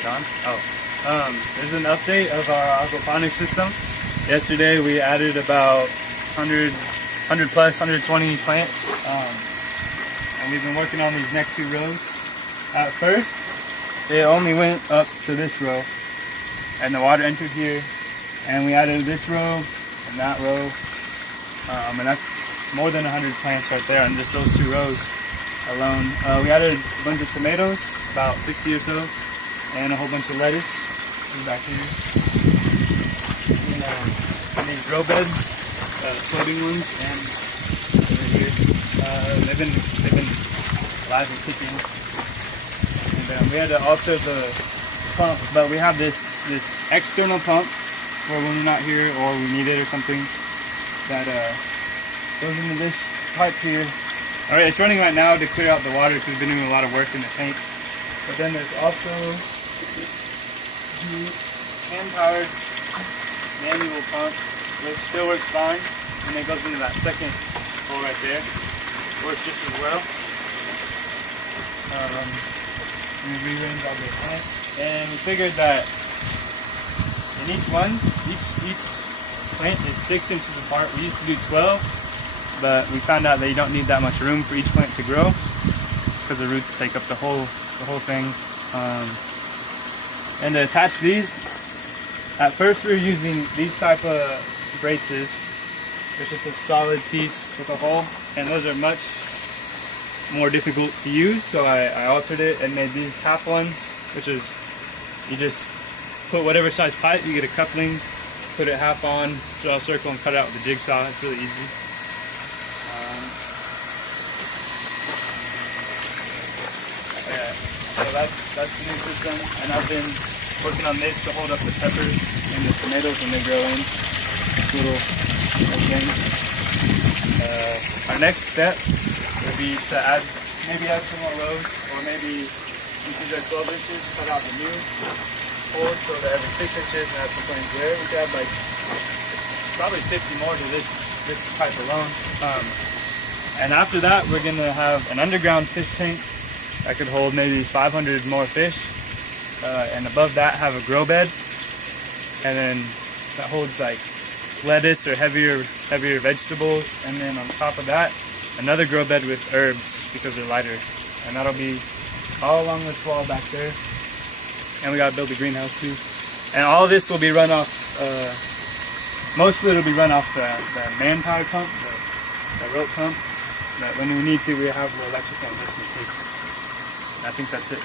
it on? There's an update of our aquaponics system. Yesterday we added about 100 plus, 120 plants, and we've been working on these next 2 rows. At first, it only went up to this row, and the water entered here, and we added this row and that row, and that's more than 100 plants right there on just those 2 rows alone. We added a bunch of tomatoes, about 60 or so, and a whole bunch of lettuce back here. And these grow beds, floating ones, and over here. They've been alive and kicking. And we had to alter the pump, but we have this external pump for when we're not here or we need it or something that goes into this pipe here. Alright, it's running right now to clear out the water because we've been doing a lot of work in the tanks. But then there's also the hand-powered manual pump, which still works fine, and it goes into that second hole right there. Works just as well. We rearranged all the plants, and we figured that in each plant is 6 inches apart. We used to do 12. But we found out that you don't need that much room for each plant to grow because the roots take up the whole thing. And to attach these, at first we were using these type of braces. It's just a solid piece with a hole, and those are much more difficult to use. So I altered it and made these half ones, which is you just put whatever size pipe, you get a coupling, put it half on, draw a circle, and cut it out with a jigsaw. It's really easy. So that's the new system, and I've been working on this to hold up the peppers and the tomatoes when they grow in this little thing. Our next step would be to maybe add some more rows, or maybe since these are 12 inches, cut out the new holes so that every 6 inches and add some plants there. We could add like probably 50 more to this pipe alone. And after that, we're gonna have an underground fish tank that could hold maybe 500 more fish, and above that have a grow bed, and then that holds like lettuce or heavier vegetables, and then on top of that another grow bed with herbs because they're lighter, and that'll be all along this wall back there. And we gotta build a greenhouse too, and all of this will be run off, most of it will be run off the manpower pump, the rope pump, but when we need to, we have the electric one just in case. I think that's it.